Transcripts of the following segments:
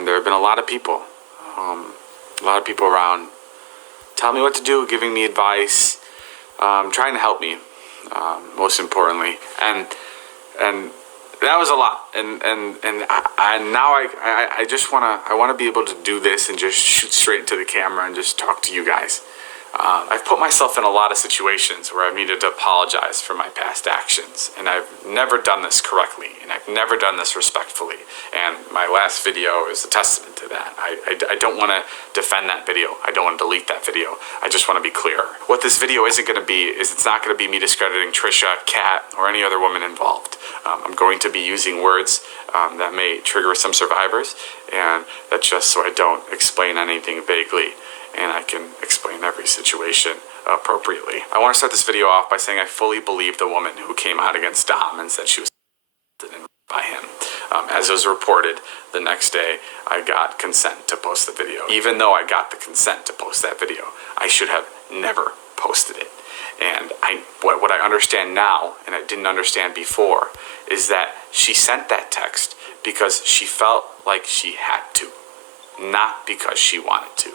And there have been a lot of people around telling me what to do, giving me advice, trying to help me, most importantly. And that was a lot. And now I just want to be able to do this and just shoot straight into the camera and just talk to you guys. I've put myself in a lot of situations where I've needed to apologize for my past actions, and I've never done this correctly, and I've never done this respectfully, and my last video is a testament to that. I don't want to defend that video. I don't want to delete that video. I just want to be clear. What this video isn't going to be is it's not going to be me discrediting Trisha, Kat, or any other woman involved. I'm going to be using words that may trigger some survivors, and that's just so I don't explain anything vaguely, and I can explain every situation appropriately. I want to start this video off by saying I fully believe the woman who came out against Dom and said she was by him. As was reported, the next day I got consent to post the video. Even though I got the consent to post that video, I should have never posted it. And what I understand now, and I didn't understand before, is that she sent that text because she felt like she had to, not because she wanted to.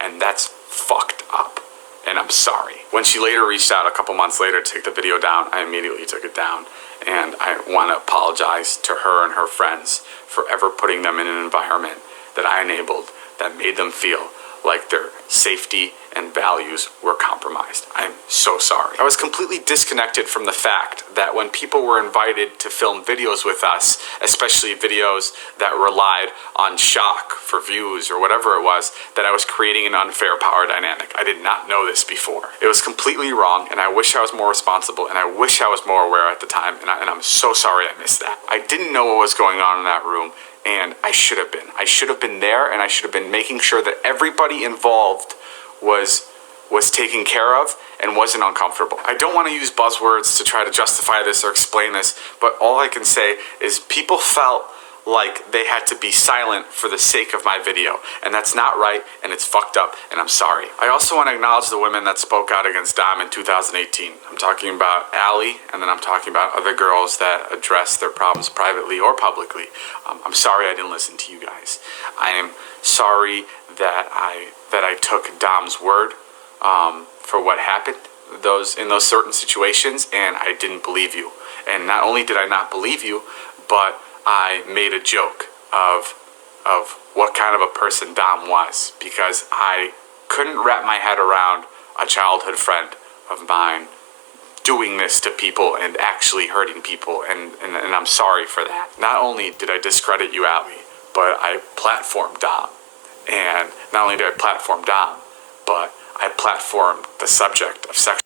And that's fucked up, and I'm sorry. When she later reached out a couple months later to take the video down, I immediately took it down, and I want to apologize to her and her friends for ever putting them in an environment that I enabled that made them feel like their safety and values were compromised. I'm so sorry. I was completely disconnected from the fact that when people were invited to film videos with us, especially videos that relied on shock for views or whatever it was, that I was creating an unfair power dynamic. I did not know this before. It was completely wrong, and I wish I was more responsible, and I wish I was more aware at the time, and I'm so sorry I missed that. I didn't know what was going on in that room, and I should have been. I should have been there, and I should have been making sure that everybody involved was taken care of and wasn't uncomfortable. I don't want to use buzzwords to try to justify this or explain this, but all I can say is people felt like they had to be silent for the sake of my video, and that's not right, and it's fucked up, and I'm sorry. I also want to acknowledge the women that spoke out against Dom in 2018. I'm talking about Allie, and then I'm talking about other girls that addressed their problems privately or publicly. I'm sorry I didn't listen to you guys. I am sorry that I took Dom's word for what happened in those certain situations, and I didn't believe you. And not only did I not believe you, but I made a joke of what kind of a person Dom was, because I couldn't wrap my head around a childhood friend of mine doing this to people and actually hurting people, and I'm sorry for that. Not only did I discredit you, Allie, but I platformed Dom. And not only did I platform Dom, but I platformed the subject of sex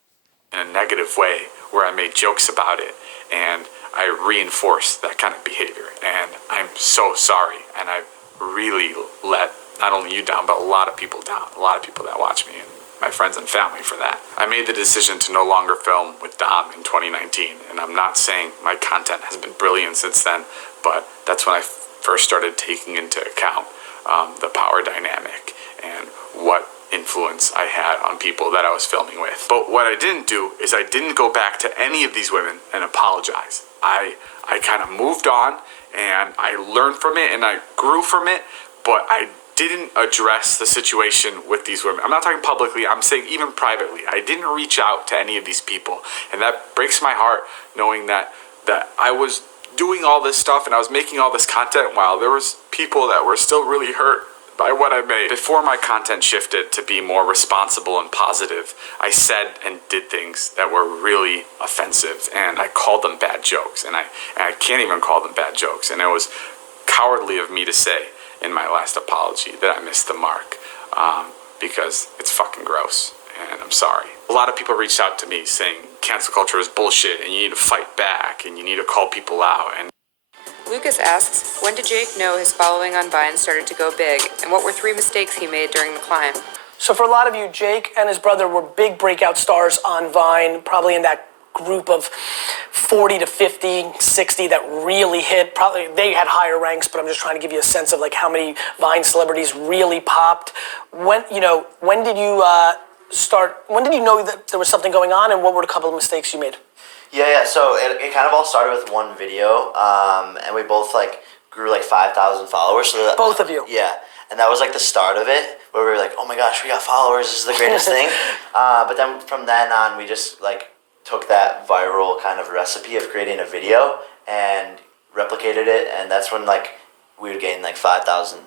in a negative way, where I made jokes about it, and I reinforced that kind of behavior. And I'm so sorry, and I really let not only you down, but a lot of people down, a lot of people that watch me, and my friends and family for that. I made the decision to no longer film with Dom in 2019, and I'm not saying my content has been brilliant since then, but that's when I first started taking into account the power dynamic and what influence I had on people that I was filming with. But what I didn't do is I didn't go back to any of these women and apologize. I kind of moved on, and I learned from it, and I grew from it, but I didn't address the situation with these women. I'm not talking publicly, I'm saying even privately. I didn't reach out to any of these people, and that breaks my heart, knowing that I was doing all this stuff and I was making all this content while there was people that were still really hurt by what I made. Before my content shifted to be more responsible and positive, I said and did things that were really offensive, and I called them bad jokes, and I can't even call them bad jokes, and it was cowardly of me to say in my last apology that I missed the mark, because it's fucking gross, and I'm sorry. A lot of people reached out to me saying cancel culture is bullshit, and you need to fight back, and you need to call people out. And Lucas asks, when did Jake know his following on Vine started to go big, and what were 3 mistakes he made during the climb? So for a lot of you, Jake and his brother were big breakout stars on Vine, probably in that group of 40 to 50, 60 that really hit. Probably they had higher ranks, but I'm just trying to give you a sense of like how many Vine celebrities really popped. When did you when did you know that there was something going on, and what were a couple of mistakes you made? Yeah, so it kind of all started with one video, and we both grew like 5,000 followers. So that, Both of you. Yeah. And that was like the start of it, where we were like, oh my gosh, we got followers. This is the greatest thing. But then from then on, we just like took that viral kind of recipe of creating a video and replicated it. And that's when like we would gain like 5,000.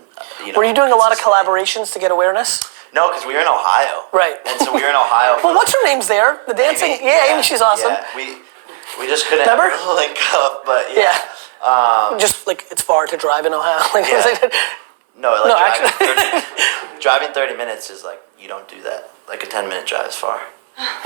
Were you doing a lot of collaborations to get awareness? No, because we were in Ohio. Right. And so we were in Ohio. Well, what's her name's there? The dancing? Amy. Yeah, Amy, she's awesome. Yeah, we just couldn't Remember? link up, but yeah. Just like it's far to drive in Ohio. Like, Yeah. No, like No, driving 30 minutes is like, you don't do that. Like a 10-minute drive is far.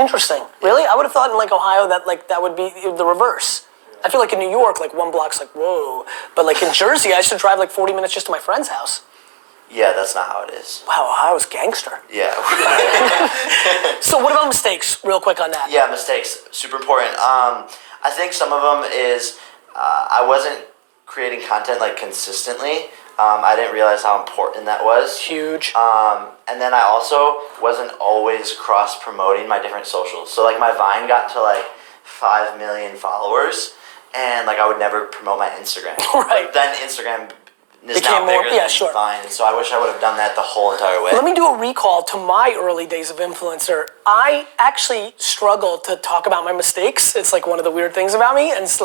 Interesting. Really? I would have thought in like Ohio that would be the reverse. I feel like in New York, like one block's like, whoa. But like in Jersey, I used to drive like 40 minutes just to my friend's house. Yeah, that's not how it is. Wow, Ohio's gangster. Yeah. So what about mistakes, real quick on that? Yeah, mistakes. Super important. I think some of them is I wasn't creating content like consistently. I didn't realize how important that was. Huge. And then I also wasn't always cross-promoting my different socials. So like my Vine got to like 5 million followers, and like I would never promote my Instagram. Right. But then Instagram is Became now more- bigger yeah, than sure. Vine, so I wish I would have done that the whole entire way. Let me do a recall to my early days of influencer. I actually struggle to talk about my mistakes. It's like one of the weird things about me, and it's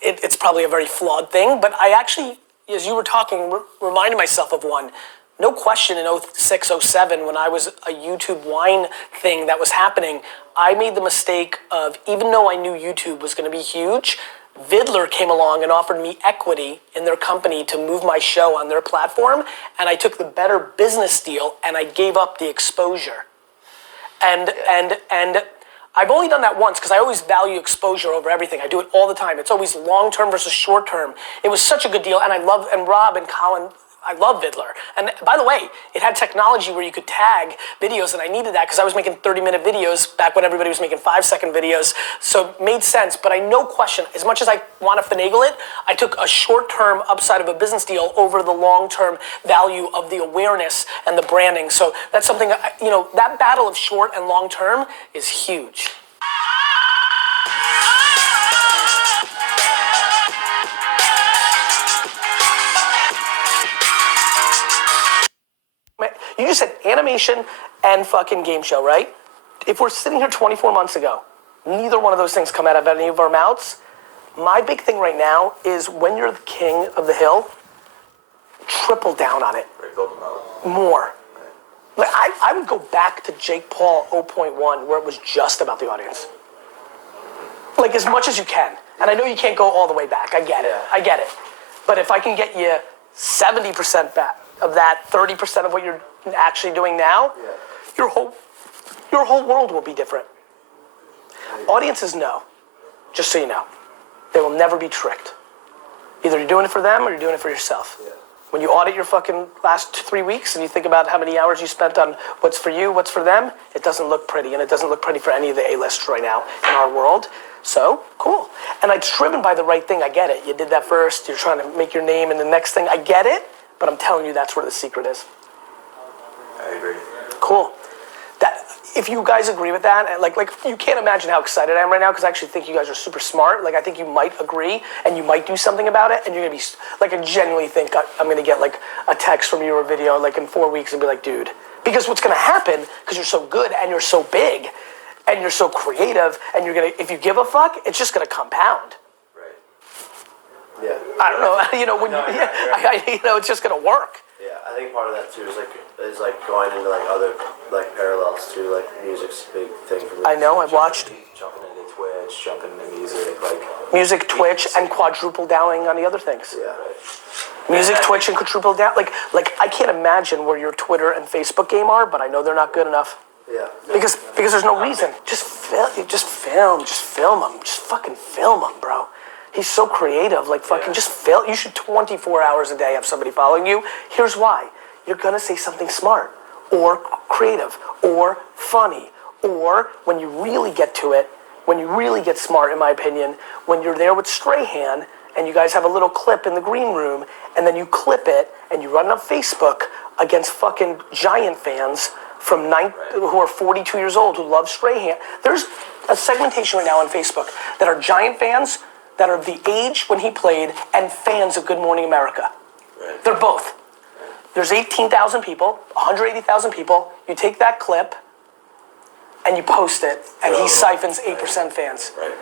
it's probably a very flawed thing, but I actually, as you were talking, reminded myself of one. No question in 06, 07, when I was a YouTube wine thing that was happening, I made the mistake of, even though I knew YouTube was going to be huge, Vidler came along and offered me equity in their company to move my show on their platform, and I took the better business deal and I gave up the exposure. And I've only done that once because I always value exposure over everything. I do it all the time. It's always long term versus short term. It was such a good deal, and Rob and Colin, I love Vidler. And by the way, it had technology where you could tag videos, and I needed that because I was making 30-minute videos back when everybody was making 5-second videos. So it made sense. But I no question, as much as I want to finagle it, I took a short-term upside of a business deal over the long-term value of the awareness and the branding. So that's something, that battle of short and long-term is huge. You just said animation and fucking game show, right? If we're sitting here 24 months ago, neither one of those things come out of any of our mouths. My big thing right now is when you're the king of the hill, triple down on it. More. Like I would go back to Jake Paul 0.1 where it was just about the audience. Like as much as you can. And I know you can't go all the way back. I get it. But if I can get you 70% back of that, 30% of what you're actually doing now, your whole world will be different. Audiences know, just so you know, they will never be tricked. Either you're doing it for them or you're doing it for yourself. Yeah. When you audit your fucking last 3 weeks and you think about how many hours you spent on what's for you, what's for them, it doesn't look pretty, and it doesn't look pretty for any of the A-lists right now in our world. So, cool. And it's driven by the right thing, I get it. You did that first, you're trying to make your name, and the next thing, I get it, but I'm telling you that's where the secret is. I agree. Cool. If you guys agree with that, like you can't imagine how excited I am right now because I actually think you guys are super smart. Like I think you might agree and you might do something about it, and you're gonna be like, I genuinely think I'm gonna get like a text from you or a video like in 4 weeks and be like, dude, because what's gonna happen because you're so good and you're so big and you're so creative and if you give a fuck, it's just gonna compound. Right. Yeah. I don't know, it's just gonna work. Yeah, I think part of that too is going into like other like parallels too, like music's a big thing for me. I know, I've watched jumping into Twitch, jumping into music, music, Twitch, and quadruple downing on the other things. Yeah. Music, Twitch, and quadruple down. Like I can't imagine where your Twitter and Facebook game are, but I know they're not good enough. Yeah. Because there's no reason. Just film them. Just fucking film them, bro. He's so creative. Like fucking just film. You should 24 hours a day have somebody following you. Here's why. You're gonna say something smart, or creative, or funny, or when you really get to it, when you really get smart, in my opinion, when you're there with Strahan and you guys have a little clip in the green room, and then you clip it and you run it on Facebook against fucking Giant fans who are 42 years old who love Strahan. There's a segmentation right now on Facebook that are Giant fans that are the age when he played and fans of Good Morning America. Right. They're both. There's 18,000 people, 180,000 people. You take that clip and you post it, and he siphons 8% fans. Right.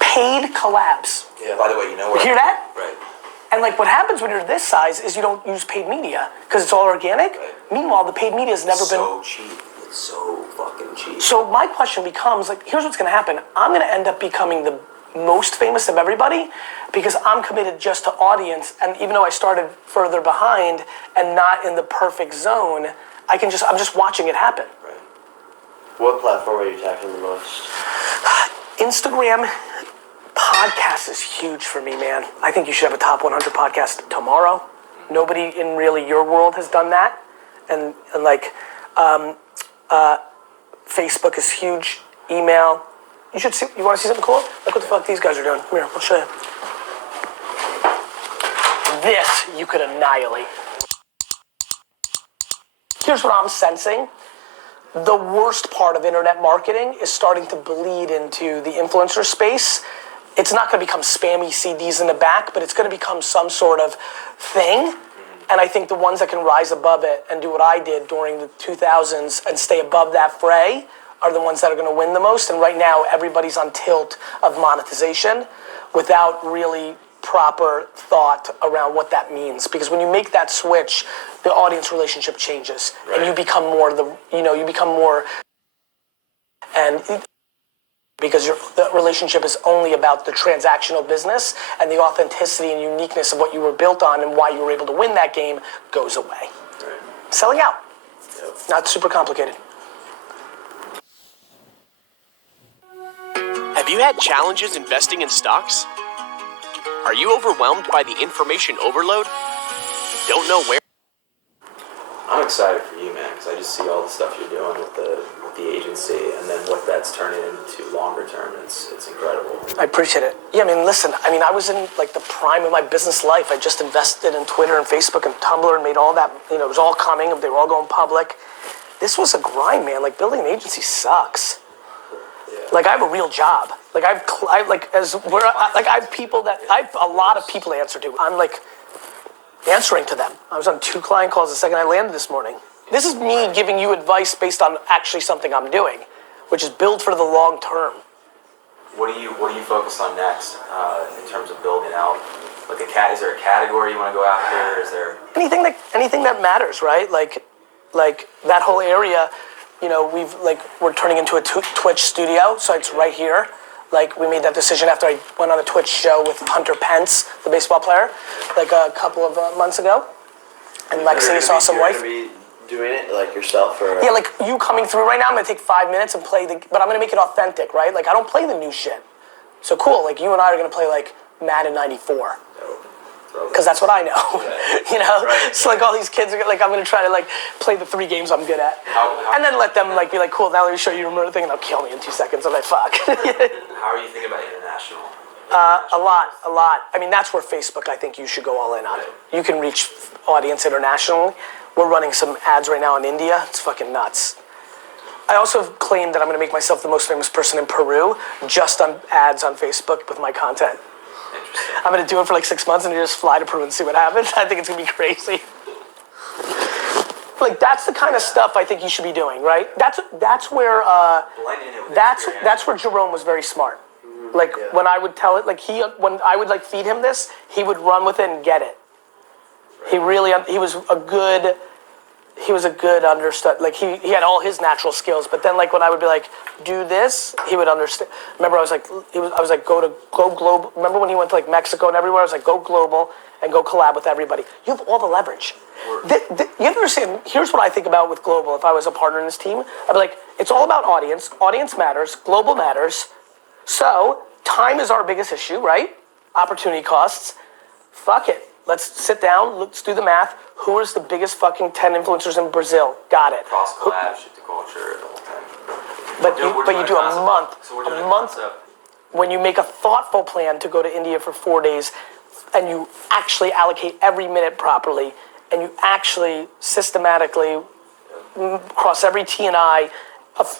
Paid collabs. Yeah. By the way, you know You what? hear that? Right. And like what happens when you're this size is you don't use paid media because it's all organic. Right. Meanwhile, the paid media has never been. So cheap. It's so fucking cheap. So my question becomes like, here's what's going to happen. I'm going to end up becoming the most famous of everybody because I'm committed just to audience. And even though I started further behind and not in the perfect zone, I'm just watching it happen. Right. What platform are you tackling the most? Instagram podcast is huge for me, man. I think you should have a top 100 podcast tomorrow. Nobody in really your world has done that. And like, Facebook is huge. Email. You should see. You want to see something cool? Look what the fuck these guys are doing. Come here, I'll show you. This you could annihilate. Here's what I'm sensing. The worst part of internet marketing is starting to bleed into the influencer space. It's not going to become spammy CDs in the back, but it's going to become some sort of thing. And I think the ones that can rise above it and do what I did during the 2000s and stay above that fray are the ones that are going to win the most. And right now, everybody's on tilt of monetization without really proper thought around what that means. Because when you make that switch, the audience relationship changes. Right. And you become more and because the relationship is only about the transactional business, and the authenticity and uniqueness of what you were built on and why you were able to win that game goes away. Right. Selling out. Yep. Not super complicated. Have you had challenges investing in stocks? Are you overwhelmed by the information overload? Don't know where? I'm excited for you, man, because I just see all the stuff you're doing with the agency, and then what that's turning into longer term. It's incredible. I appreciate it. Yeah, listen, I was in like the prime of my business life. I just invested in Twitter and Facebook and Tumblr and made all that, it was all coming. They were all going public. This was a grind, man. Like building an agency sucks. Yeah. Like I have a real job. Like I have people that I have a lot of people to answer to. I'm like answering to them. I was on 2 client calls the second I landed this morning. This is me giving you advice based on actually something I'm doing, which is build for the long term. What are you focused on next in terms of building out? Like is there a category you want to go after? Is there anything that matters, right? Like that whole area, we're turning into a Twitch studio, so it's right here. Like we made that decision after I went on a Twitch show with Hunter Pence, the baseball player, like a couple of months ago, and Lexi, his awesome wife. Doing it like yourself, or yeah, like you coming through right now. I'm gonna take 5 minutes and play but I'm gonna make it authentic, right? Like I don't play the new shit. So cool. Like you and I are gonna play like Madden '94. Because that's what I know, Right. So like all these kids are like, I'm gonna try to like play the 3 games I'm good at, and then let them like be like, cool. Now let me show you your murder thing, and they'll kill me in 2 seconds. I'm like, fuck. How are you thinking about international? A lot. That's where Facebook. I think you should go all in on. You can reach audience internationally. We're running some ads right now in India. It's fucking nuts. I also have claimed that I'm gonna make myself the most famous person in Peru just on ads on Facebook with my content. I'm gonna do it for like 6 months and just fly to Peru and see what happens. I think it's gonna be crazy. Like that's the kind of stuff I think you should be doing, right? That's where that's where Jerome was very smart. Like when I would tell it, like when I would like feed him this, he would run with it and get it. He was a good understood. Like he had all his natural skills, but then like when I would be like, do this, he would understand. Remember I was like go global. Remember when he went to like Mexico and everywhere? I was like go global and go collab with everybody. You have all the leverage. You understand? Here's what I think about with global. If I was a partner in this team, I'd be like, it's all about audience. Audience matters. Global matters. So time is our biggest issue, right? Opportunity costs. Fuck it. Let's sit down. Let's do the math. Who is the biggest fucking 10 influencers in Brazil? Got it. Cross collab, shit to culture, the whole thing. But you do a month. So we're doing a month. Concept. When you make a thoughtful plan to go to India for 4 days, and you actually allocate every minute properly, and you actually systematically cross every T and I,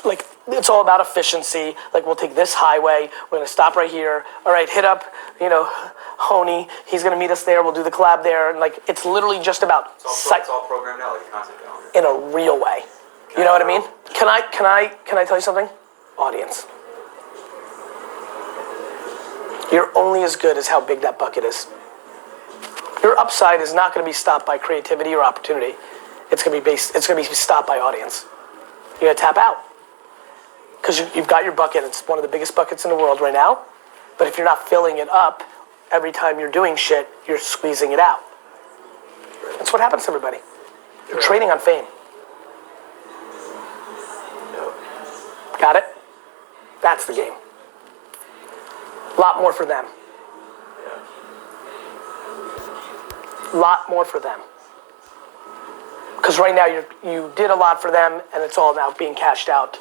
like it's all about efficiency. Like, we'll take this highway. We're going to stop right here. All right, hit up, Honey. He's going to meet us there. We'll do the collab there. And, like, it's literally just about It's all programmed out like a content calendar. in a real way. You know what I mean? Can I tell you something? Audience. You're only as good as how big that bucket is. Your upside is not going to be stopped by creativity or opportunity. It's going to be stopped by audience. You got to tap out. Because you've got your bucket. It's one of the biggest buckets in the world right now. But if you're not filling it up every time you're doing shit, you're squeezing it out. That's what happens to everybody. You're trading on fame. Got it? That's the game. A lot more for them. A lot more for them. Because right now you did a lot for them, and it's all now being cashed out.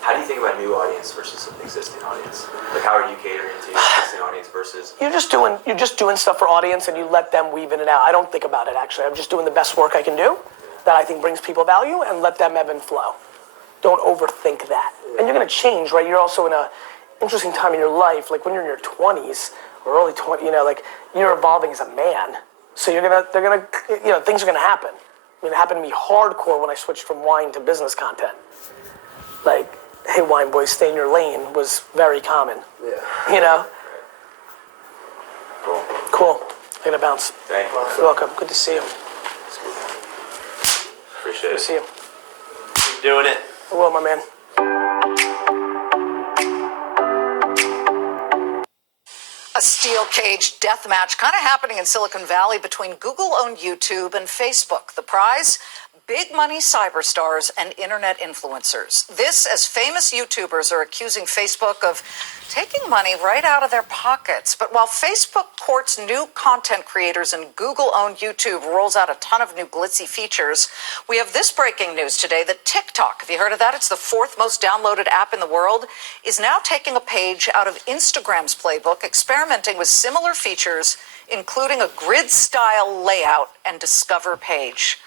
How do you think about new audience versus existing audience? Like, how are you catering to your existing audience versus? You're just doing stuff for audience, and you let them weave in and out. I don't think about it, actually. I'm just doing the best work I can do that I think brings people value, and let them ebb and flow. Don't overthink that. And you're going to change, right? You're also in a interesting time in your life, like when you're in your 20s or early 20s, like you're evolving as a man. So things are going to happen. I mean, it happened to me hardcore when I switched from wine to business content. Like, hey, wine boys, stay in your lane was very common. Yeah. Cool. I'm going to bounce. Thank you. You're welcome. Good to see you. Appreciate Good it. to see you. Keep doing it. I will, my man. A steel cage death match kind of happening in Silicon Valley between Google-owned YouTube and Facebook. The prize? Big money cyberstars and internet influencers. This as famous YouTubers are accusing Facebook of taking money right out of their pockets. But while Facebook courts new content creators and Google-owned YouTube rolls out a ton of new glitzy features, we have this breaking news today that TikTok, have you heard of that? It's the 4th most downloaded app in the world, is now taking a page out of Instagram's playbook, experimenting with similar features, including a grid-style layout and discover page.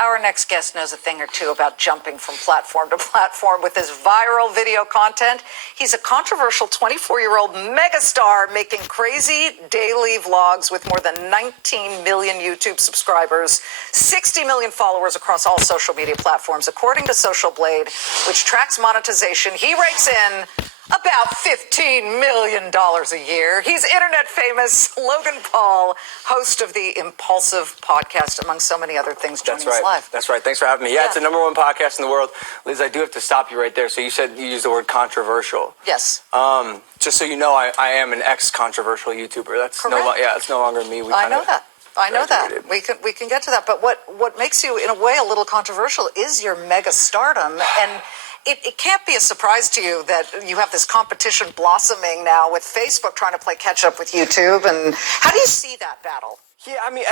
Our next guest knows a thing or two about jumping from platform to platform with his viral video content. He's a controversial 24-year-old megastar making crazy daily vlogs with more than 19 million YouTube subscribers, 60 million followers across all social media platforms. According to Social Blade, which tracks monetization, he rakes in about $15 million a year. He's internet famous Logan Paul, host of the Impulsive podcast, among so many other things, joining us live. That's right. Thanks for having me. Yeah, it's the #1 podcast in the world. Liz, I do have to stop you right there. So you said you used the word controversial. Yes. Just so you know, I am an ex-controversial YouTuber. That's it's no longer me. I know that. We can get to that. But what makes you, in a way, a little controversial is your mega stardom. And it can't be a surprise to you that you have this competition blossoming now with Facebook trying to play catch up with YouTube. And how do you see that battle? Yeah, I mean,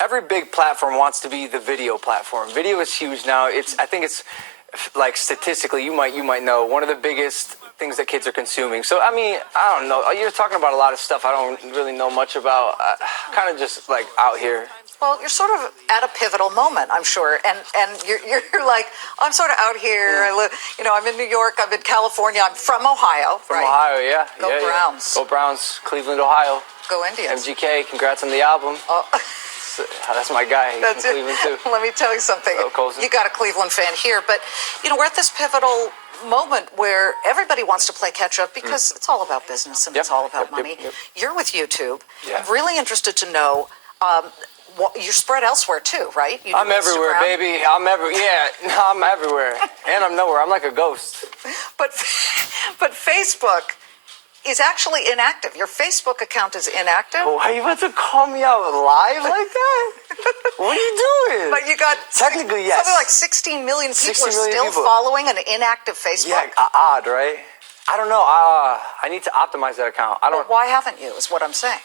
every big platform wants to be the video platform. Video is huge now. I think it's like statistically, you might know, one of the biggest things that kids are consuming. So I mean, I don't know. You're talking about a lot of stuff I don't really know much about. Kind of just like out here. Well, you're sort of at a pivotal moment, I'm sure, and you're like, I'm sort of out here. I live, I'm in New York, I'm in California, I'm from Ohio, From right? Ohio, yeah. Go yeah, Browns. Yeah. Go Browns, Cleveland, Ohio. Go Indians. MGK, congrats on the album. Oh. That's my guy. He's That's from it. Cleveland too. Let me tell you something. You got a Cleveland fan here, but we're at this pivotal moment where everybody wants to play catch up because it's all about business and it's all about money. Yep. You're with YouTube. Yeah. I'm really interested to know. You're spread elsewhere too, right? You do I'm everywhere, Instagram. baby. I'm everywhere. And I'm nowhere. I'm like a ghost. But Facebook is actually inactive. Your Facebook account is inactive. Well, why are you about to call me out live like that? What are you doing? But you got technically, yes. Something like 16 million people 16 million still people. following an inactive Facebook. Yeah, odd, right? I don't know. I need to optimize that account. Well, why haven't you? Is what I'm saying.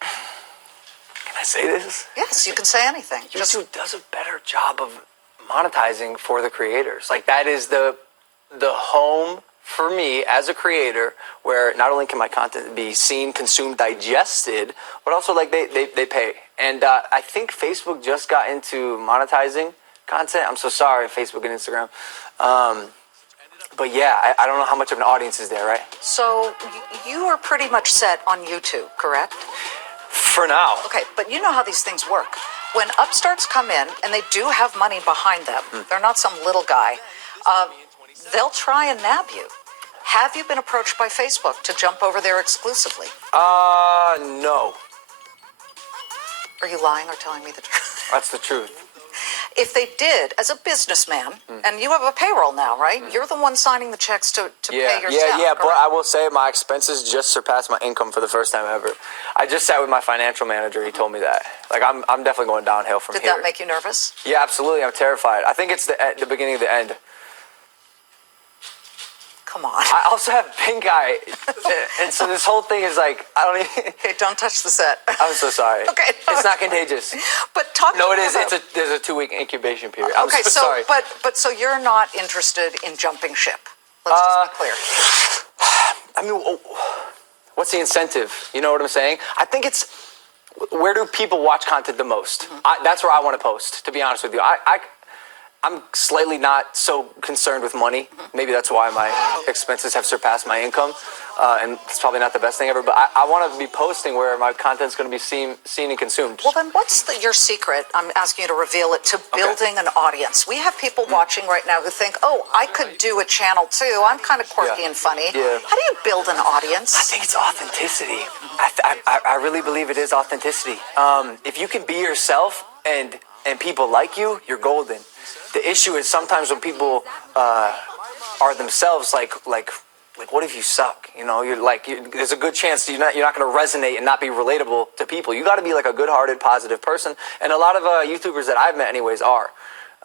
Can I say this? Yes, you can say anything. YouTube does a better job of monetizing for the creators. Like that is the home for me as a creator, where not only can my content be seen, consumed, digested, but also like they pay. And I think Facebook just got into monetizing content. I'm so sorry, Facebook and Instagram. But yeah, I don't know how much of an audience is there, right? So you are pretty much set on YouTube, correct? For now. Okay, but you know how these things work. When upstarts come in, and they do have money behind them, they're not some little guy, they'll try and nab you. Have you been approached by Facebook to jump over there exclusively? No. Are you lying or telling me the truth? That's the truth. If they did, as a businessman, and you have a payroll now, right? You're the one signing the checks to pay your staff. Yeah, but I will say my expenses just surpassed my income for the first time ever. I just sat with my financial manager. He told me that. Like, I'm definitely going downhill from Did here. that make you nervous? Yeah, absolutely. I'm terrified. I think it's the beginning of the end. Come on. I also have pink eye, and so this whole thing is like, I don't even... Okay, don't touch the set. I'm so sorry. Okay. It's not contagious. But talk No, to it me is. about- There's a 2-week incubation period. I'm Okay, so sorry. But so you're not interested in jumping ship. Let's just be clear. I mean, what's the incentive? You know what I'm saying? I think it's, where do people watch content the most? That's where I want to post, to be honest with you. I'm slightly not so concerned with money. Maybe that's why my expenses have surpassed my income. And it's probably not the best thing ever, but I want to be posting where my content's going to be seen and consumed. Well, then what's your secret? I'm asking you to reveal it, to building an audience. We have people watching right now who think, oh, I could do a channel too. I'm kind of quirky and funny. Yeah. How do you build an audience? I think it's authenticity. I really believe it is authenticity. If you can be yourself and people like you, you're golden. The issue is sometimes when people are themselves, like what if you suck? You know, there's a good chance you're not going to resonate and not be relatable to people. You got to be like a good-hearted, positive person, and a lot of YouTubers that I've met, anyways, are.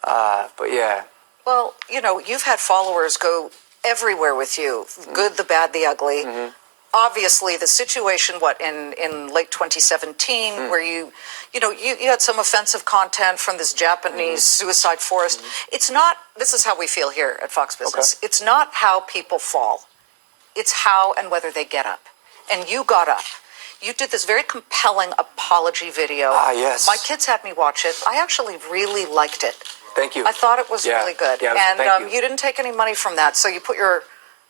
But yeah. Well, you know, you've had followers go everywhere with you, good, the bad, the ugly. Obviously, the situation, in late 2017, where you had some offensive content from this Japanese suicide forest. It's not, this is how we feel here at Fox Business. Okay. It's not how people fall. It's how and whether they get up. And you got up. You did this very compelling apology video. Yes. My kids had me watch it. I actually really liked it. Thank you. I thought it was really good. Yeah, and thank you didn't take any money from that, so you put your...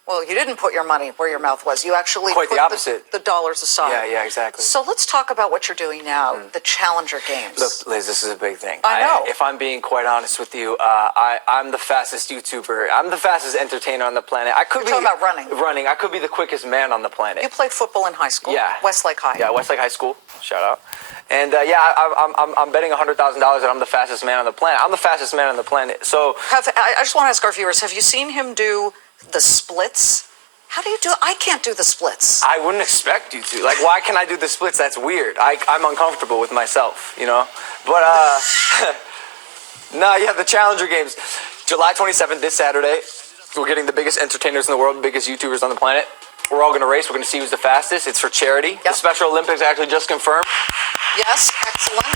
Well, you didn't put your money where your mouth was. You actually Quite put the opposite. The dollars aside. Yeah, exactly. So let's talk about what you're doing now, the Challenger Games. Look, Liz, this is a big thing. I know. If I'm being quite honest with you, I'm the fastest YouTuber. I'm the fastest entertainer on the planet. You're talking about running. Running. I could be the quickest man on the planet. You played football in high school. Yeah. Westlake High. Yeah, Westlake High School. Shout out. And I'm betting $100,000 that I'm the fastest man on the planet. I'm the fastest man on the planet. So I just want to ask our viewers: have you seen him do the splits? How do you do? I can't do the splits. I wouldn't expect you to. Like, why can I do the splits? That's weird. I'm uncomfortable with myself, you know? But, the Challenger Games. July 27th, this Saturday. We're getting the biggest entertainers in the world, the biggest YouTubers on the planet. We're all going to race. We're going to see who's the fastest. It's for charity. Yep. The Special Olympics actually just confirmed. Yes, excellent.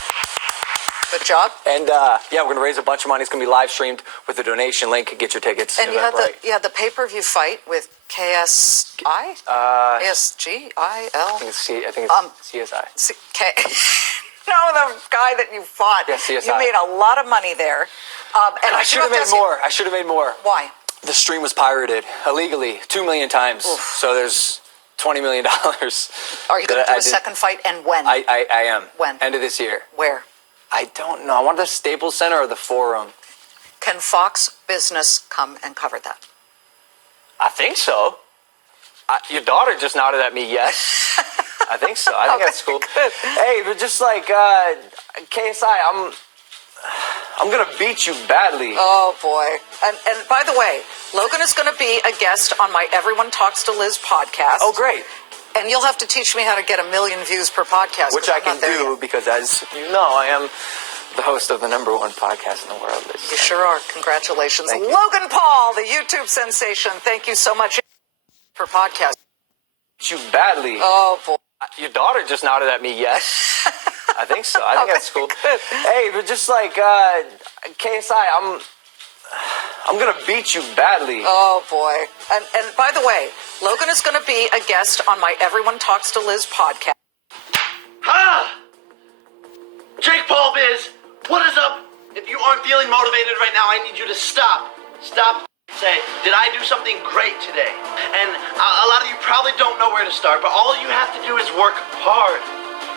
Good job. And, we're going to raise a bunch of money. It's going to be live streamed with a donation link. Get your tickets. And you had the pay-per-view fight with KSI? KSGIL? I think it's CSI. No, the guy that you fought. Yeah, CSI. You made a lot of money there. And I should have made more. I should have made more. Why? The stream was pirated illegally 2 million times. Oof. So there's $20 million. Are you going to do a second fight, and when? I am. When? End of this year. Where? I don't know. I want the Staples Center or the Forum. Can Fox Business come and cover that? I think so. Your daughter just nodded at me, yes. I think so. I think that's cool. Good. Hey, but just like KSI, I'm gonna beat you badly. Oh boy! And by the way, Logan is going to be a guest on my Everyone Talks to Liz podcast. Oh, great! And you'll have to teach me how to get 1 million views per podcast, which I can do because, as you know, I am the host of the #1 podcast in the world. You sure are. Congratulations, Thank you. Logan Paul, the YouTube sensation. Thank you so much for podcast. You badly. Oh boy! Your daughter just nodded at me, yes. I think so. I think that's cool. Good. Hey, but just like KSI, I'm gonna beat you badly. Oh boy! And by the way, Logan is going to be a guest on my Everyone Talks to Liz podcast. Jake Paul Biz, what is up? If you aren't the feeling motivated right now, I need you to stop. Stop. Say, did I do something great today? And a lot of you probably don't know where to start, but all you have to do is work hard.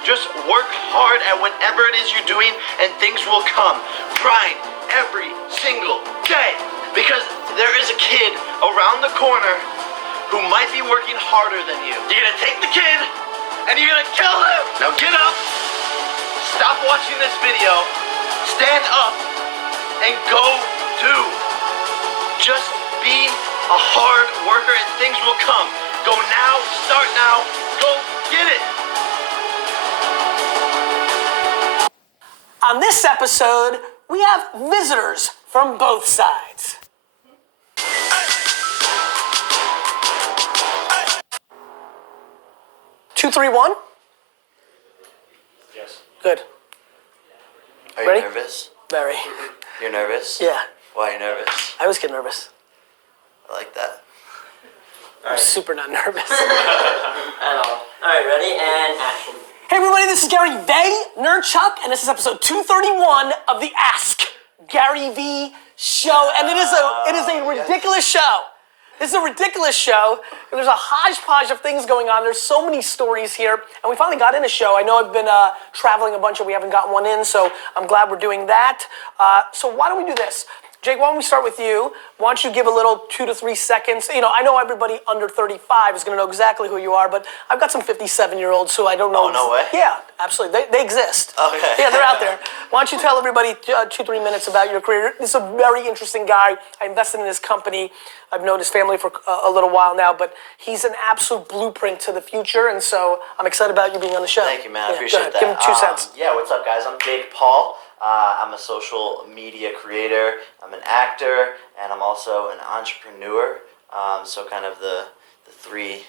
Just work hard at whatever it is you're doing, and things will come. Grind every single day. Because there is a kid around the corner who might be working harder than you. You're gonna take the kid, and you're gonna kill him. Now get up, stop watching this video, stand up, and go do. Just be a hard worker and things will come. Go now, start now, go get it. On this episode, we have visitors from both sides. Two, three, one. Yes. Good. Are you Ready? nervous? Very. You're nervous? Yeah. Why are you nervous? I always get nervous. I like that. I'm super not nervous. At all. Alright, ready? And action. Hey everybody, this is Gary Vaynerchuk, and this is episode 231 of the Ask Gary V show. And it is a ridiculous show. This is a ridiculous show. There's a hodgepodge of things going on. There's so many stories here, and we finally got in a show. I know I've been traveling a bunch, and we haven't gotten one in, so I'm glad we're doing that. So why don't we do this? Jake, why don't we start with you? Why don't you give a little 2 to 3 seconds? You know, I know everybody under 35 is going to know exactly who you are, but I've got some 57-year-olds who I don't know. Oh, no way? Yeah, absolutely. They exist. Okay. Yeah, they're out there. Why don't you tell everybody 2, 3 minutes about your career? This is a very interesting guy. I invested in his company. I've known his family for a little while now, but he's an absolute blueprint to the future, and so I'm excited about you being on the show. Thank you, man. I Yeah, appreciate that. Give him 2 cents. Yeah, what's up, guys? I'm Jake Paul. I'm a social media creator. I'm an actor, and I'm also an entrepreneur. So kind of the three,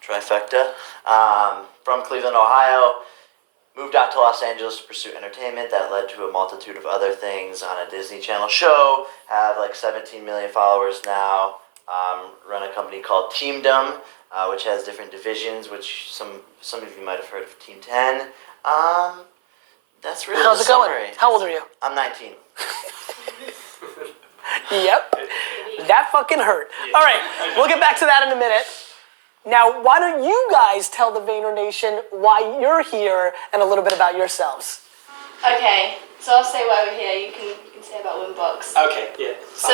trifecta. From Cleveland, Ohio. Moved out to Los Angeles to pursue entertainment. That led to a multitude of other things on a Disney Channel show. Have like 17 million followers now. Run a company called Teamdom, which has different divisions, which some of you might have heard of Team 10. That's really How's the it going? summary. How old are you? I'm 19. Yep. That fucking hurt. All right, we'll get back to that in a minute. Now, why don't you guys tell the Vayner Nation why you're here and a little bit about yourselves? Okay, so I'll say why we're here. You can say about Winbox. Okay, yeah. So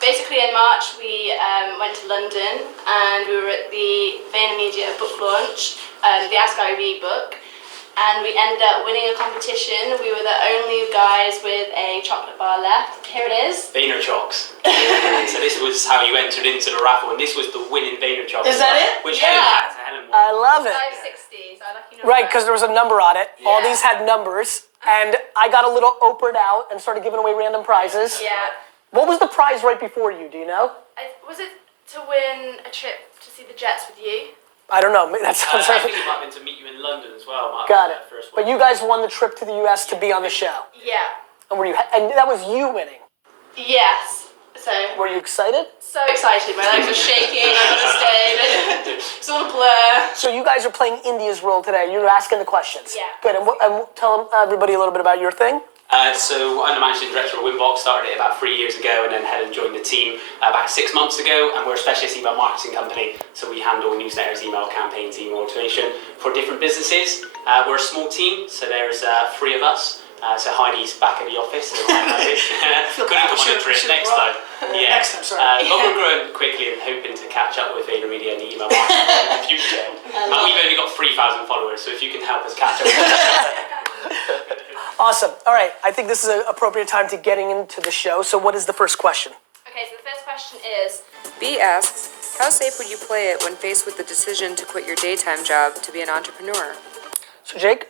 basically in March we went to London and we were at the VaynerMedia book launch, the Ask Gary V book. And we ended up winning a competition. We were the only guys with a chocolate bar left. Here it is. Vaynerchuk's. So this was how you entered into the raffle, and this was the winning Vaynerchuk. Is that it? Which Yeah. Helen won. I love it. 560, so I like you know. Right, because there was a number on it. All Yeah. these had numbers, and I got a little Oprah'd out and started giving away random prizes. Yeah. What was the prize right before you? Do you know? Was it to win a trip to see the Jets with you? I don't know. That sounds I like. think it might have been to meet you in London as well. Might have Got been it. that first But one. you guys won the trip to the U.S. to be on the show, Yeah. and and that was you winning. Yes. So. Were you excited? So excited. My legs were shaking. I got to stay. It's all a blur. So you guys are playing India's role today. You're asking the questions. Yeah. Good. And tell everybody a little bit about your thing. So I'm the managing director of Winbox, started it about 3 years ago, and then Helen joined the team about 6 months ago, and we're a specialist email marketing company, so we handle newsletters, email campaigns, email automation for different businesses. We're a small team, so there's 3 of us. So Heidi's back at the office. So couldn't come on a trip next time. Yeah. Next time, sorry. But we're growing quickly and hoping to catch up with VaynerMedia and the email marketing in the future. We've only got 3,000 followers, so if you can help us catch up. Awesome. All right. I think this is an appropriate time to getting into the show. So what is the first question? Okay, so the first question is, B asks, how safe would you play it when faced with the decision to quit your daytime job to be an entrepreneur? So Jake,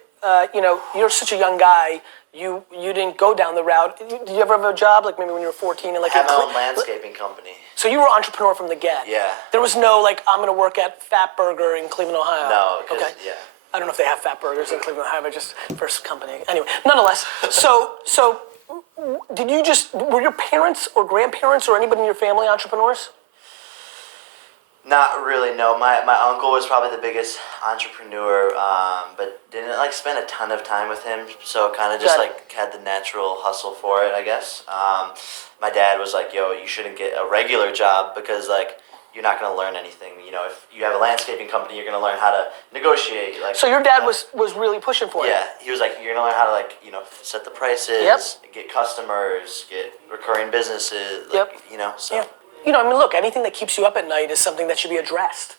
you're such a young guy. You didn't go down the route. Did you ever have a job, like maybe when you were 14? And like I have my own landscaping company. So you were an entrepreneur from the get? Yeah. There was no, I'm going to work at Fat Burger in Cleveland, Ohio? No, Okay. yeah. I don't know if they have Fat Burgers in Cleveland, Ohio, but just first company. Anyway, nonetheless, so were your parents or grandparents or anybody in your family entrepreneurs? Not really. No, my uncle was probably the biggest entrepreneur, but didn't like spend a ton of time with him. So kind of just like had the natural hustle for it, I guess. My dad was like, "Yo, you shouldn't get a regular job because like you're not gonna learn anything. You know, if you have a landscaping company, you're gonna learn how to negotiate." Like, so your dad was really pushing for it. Yeah, he was like, "You're gonna learn how to like set the prices, get customers, get recurring businesses. Like, you know, so." Yeah. You know, I mean, look, anything that keeps you up at night is something that should be addressed.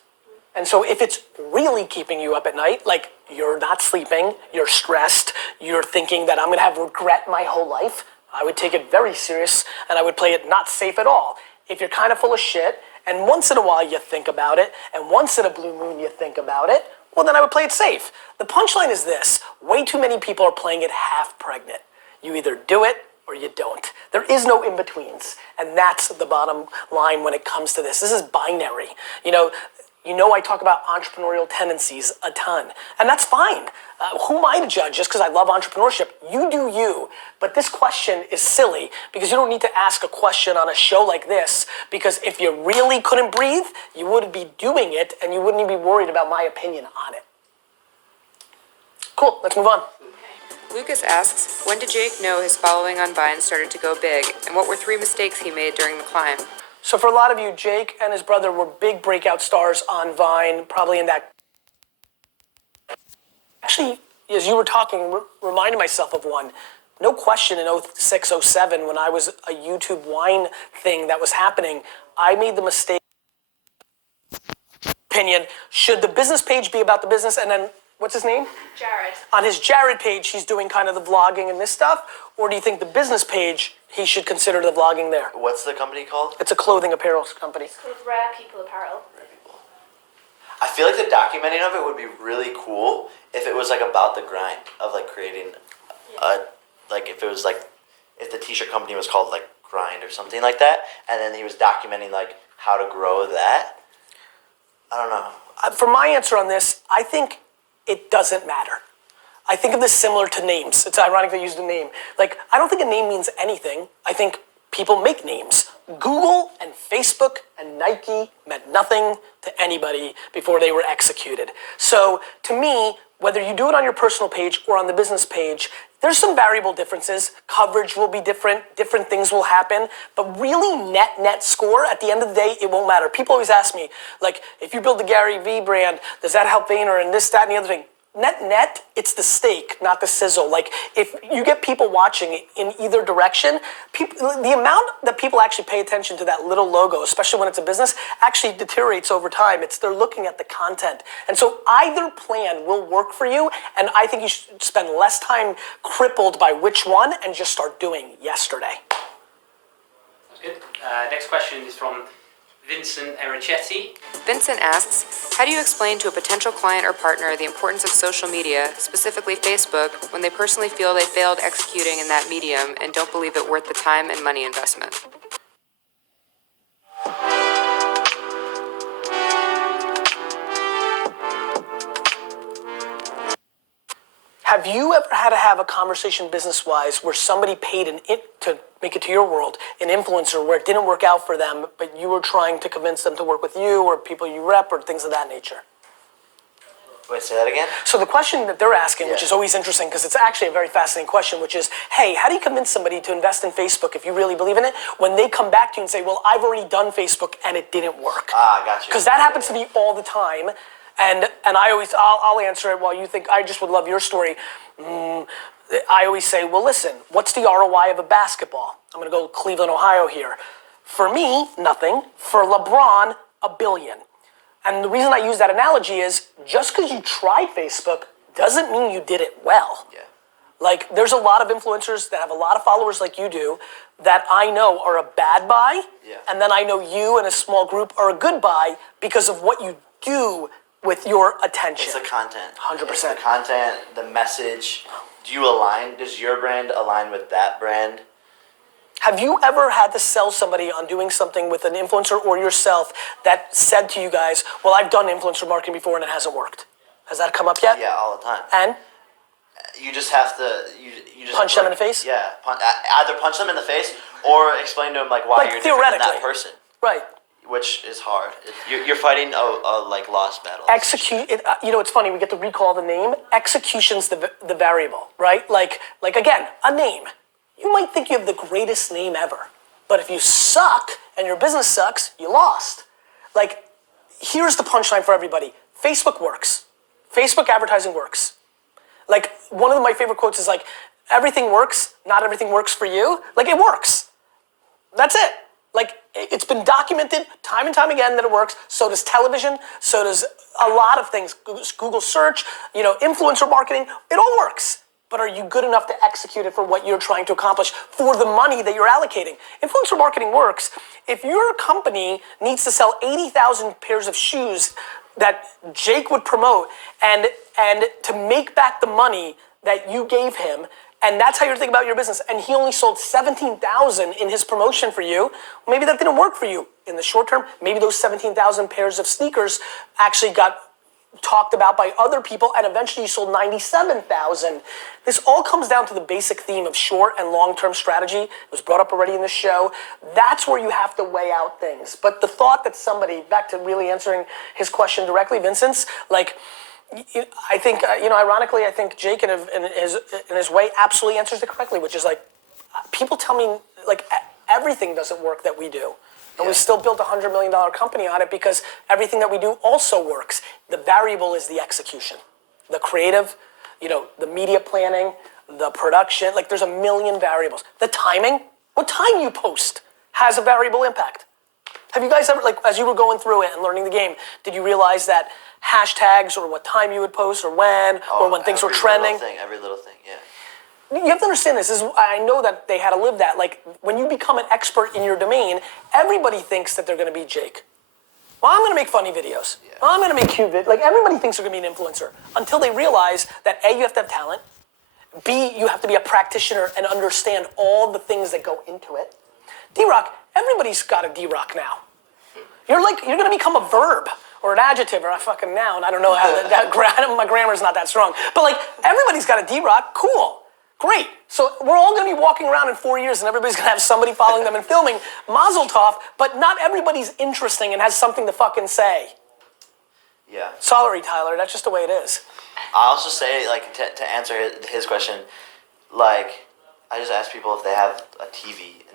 And so if it's really keeping you up at night, like you're not sleeping, you're stressed, you're thinking that I'm going to have regret my whole life, I would take it very serious and I would play it not safe at all. If you're kind of full of shit and once in a while you think about it and once in a blue moon you think about it, well, then I would play it safe. The punchline is this: way too many people are playing it half pregnant. You either do it or you don't. There is no in-betweens. And that's the bottom line when it comes to this. This is binary. You know I talk about entrepreneurial tendencies a ton. And that's fine. Who am I to judge just because I love entrepreneurship? You do you. But this question is silly because you don't need to ask a question on a show like this, because if you really couldn't breathe, you wouldn't be doing it and you wouldn't even be worried about my opinion on it. Cool, let's move on. Lucas asks, when did Jake know his following on Vine started to go big, and what were 3 mistakes he made during the climb? So for a lot of you, Jake and his brother were big breakout stars on Vine, probably in that. Actually, as you were talking, reminded myself of one. No question in 06, 07, when I was a YouTube wine thing that was happening, I made the mistake. Opinion, should the business page be about the business and then, what's his name? Jared. On his Jared page, he's doing kind of the vlogging and this stuff? Or do you think the business page, he should consider the vlogging there? What's the company called? It's a clothing apparel company. It's called Rare People Apparel. I feel like the documenting of it would be really cool if it was like about the grind of like creating like if it was like if the t-shirt company was called like Grind or something like that, and then he was documenting like how to grow that. I don't know. For my answer on this, I think it doesn't matter. I think of this similar to names. It's ironic they used a name. Like, I don't think a name means anything. I think people make names. Google and Facebook and Nike meant nothing to anybody before they were executed. So, to me, whether you do it on your personal page or on the business page, there's some variable differences. Coverage will be different things will happen, but really net score, at the end of the day, it won't matter. People always ask me, like, if you build the Gary Vee brand, does that help Vayner and this, that, and the other thing? Net, it's the steak, not the sizzle. Like, if you get people watching in either direction, the amount that people actually pay attention to that little logo, especially when it's a business, actually deteriorates over time. They're looking at the content. And so either plan will work for you, and I think you should spend less time crippled by which one and just start doing yesterday. That's good. Next question is from Vincent Ericetti. Vincent asks, how do you explain to a potential client or partner the importance of social media, specifically Facebook, when they personally feel they failed executing in that medium and don't believe it worth the time and money investment? Have you ever had to have a conversation business-wise where somebody paid to make it to your world, an influencer, where it didn't work out for them, but you were trying to convince them to work with you or people you rep or things of that nature? Wait, say that again? So the question that they're asking, which is always interesting because it's actually a very fascinating question, which is, hey, how do you convince somebody to invest in Facebook if you really believe in it when they come back to you and say, well, I've already done Facebook and it didn't work? Ah, gotcha. Because that happens to me all the time. And I'll answer it while you think, I just would love your story. I always say, well, listen, what's the ROI of a basketball? I'm going to go Cleveland, Ohio here. For me, nothing. For LeBron, $1 billion. And the reason I use that analogy is just because you tried Facebook doesn't mean you did it well. Yeah. Like, there's a lot of influencers that have a lot of followers like you do that I know are a bad buy. Yeah. And then I know you and a small group are a good buy because of what you do with your attention. It's the content. 100%. It's the content, the message. Do you align? Does your brand align with that brand? Have you ever had to sell somebody on doing something with an influencer or yourself that said to you guys, well, I've done influencer marketing before and it hasn't worked? Has that come up yet? Yeah, all the time. And? You just have to, you just punch them in the face? Yeah, either punch them in the face or explain to them like why you're different than that person. Right. which is hard. You're fighting a like lost battle. Execute it. You know, it's funny. We get to recall the name. Execution's the variable, right? Like again, a name. You might think you have the greatest name ever, but if you suck and your business sucks, you lost. Like, here's the punchline for everybody. Facebook works. Facebook advertising works. Like, one of my favorite quotes is like, everything works, not everything works for you. Like, it works. That's it. Like, it's been documented time and time again that it works. So does television. So does a lot of things. Google search, you know, influencer marketing. It all works. But are you good enough to execute it for what you're trying to accomplish for the money that you're allocating? Influencer marketing works. If your company needs to sell 80,000 pairs of shoes that Jake would promote and to make back the money that you gave him, and that's how you're thinking about your business, and he only sold 17,000 in his promotion for you, maybe that didn't work for you in the short term. Maybe those 17,000 pairs of sneakers actually got talked about by other people, and eventually you sold 97,000. This all comes down to the basic theme of short and long-term strategy. It was brought up already in the show. That's where you have to weigh out things. But the thought that somebody, back to really answering his question directly, Vincent's, like, I think, ironically, I think Jake in his way absolutely answers it correctly, which is like, people tell me, like, everything doesn't work that we do. And we still built a $100 million company on it because everything that we do also works. The variable is the execution. The creative, the media planning, the production, like there's a million variables. The timing, what time you post has a variable impact. Have you guys ever, like, as you were going through it and learning the game, did you realize that hashtags or what time you would post or when things were trending? Every little thing, yeah. You have to understand this. I know that they had to live that. Like, when you become an expert in your domain, everybody thinks that they're going to be Jake. Well, I'm going to make funny videos. Yeah. Well, I'm going to make cute videos. Like, everybody thinks they're going to be an influencer until they realize that A, you have to have talent. B, you have to be a practitioner and understand all the things that go into it. D-Rock, everybody's got a D-Rock now. You're going to become a verb or an adjective or a fucking noun. I don't know how my grammar's not that strong. But, like, everybody's got a D-Rock. Cool. Great. So we're all going to be walking around in 4 years and everybody's going to have somebody following them and filming. Mazel tov, but not everybody's interesting and has something to fucking say. Yeah. Sorry, Tyler. That's just the way it is. I also say, like, to answer his question, like, I just ask people if they have a TV in